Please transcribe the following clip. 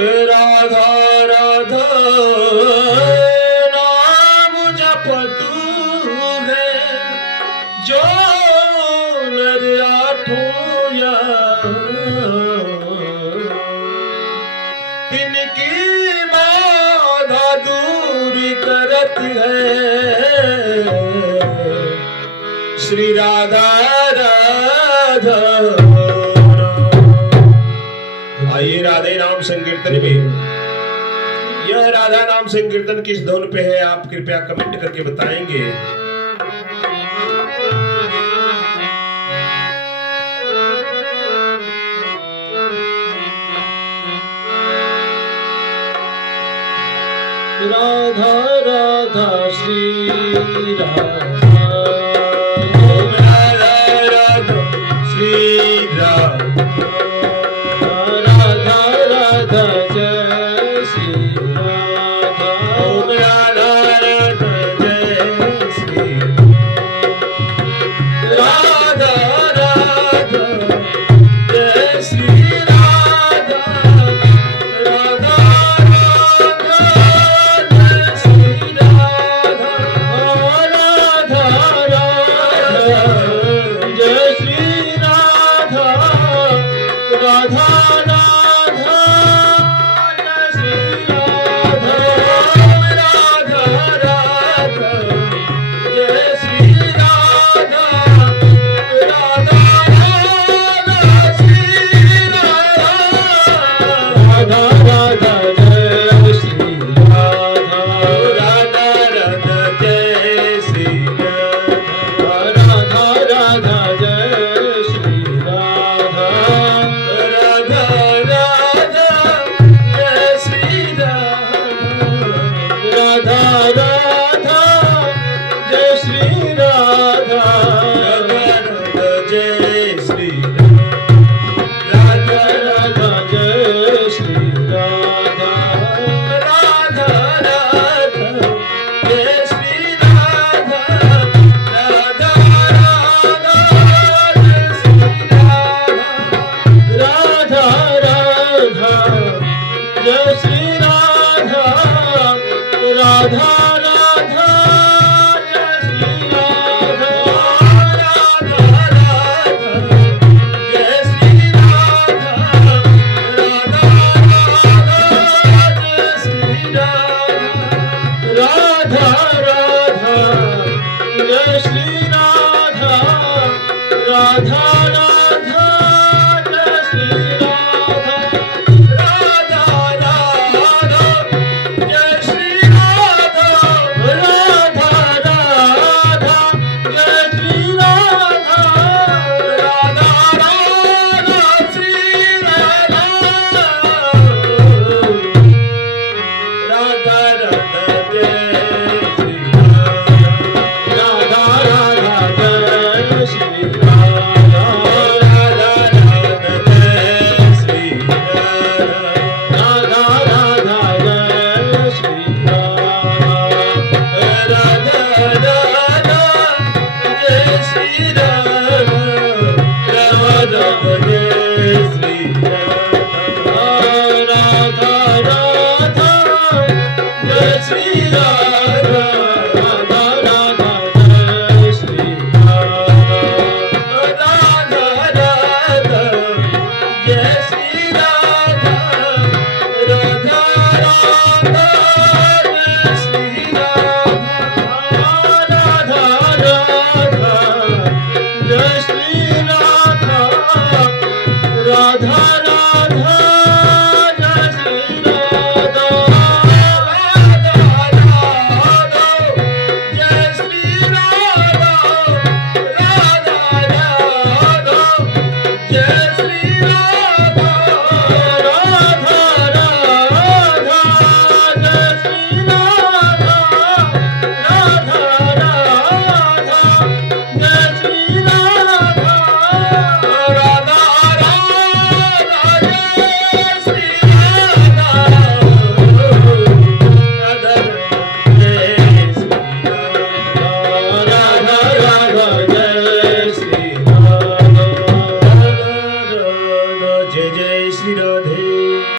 राधा राधा नाम जप तू है जो नर आठों या तिनकी बाधा दूर करत है श्री राधा राधा। आइए राधे नाम संकीर्तन में, यह राधा नाम संकीर्तन किस धुन पे है आप कृपया कमेंट करके बताएंगे। राधा राधा श्री राधा, ओम राधा राधा श्री राधा, राधा राधा जय श्री राधा, ओम राधा राधा जय श्री राधा, राधा जय श्री राधा, राधा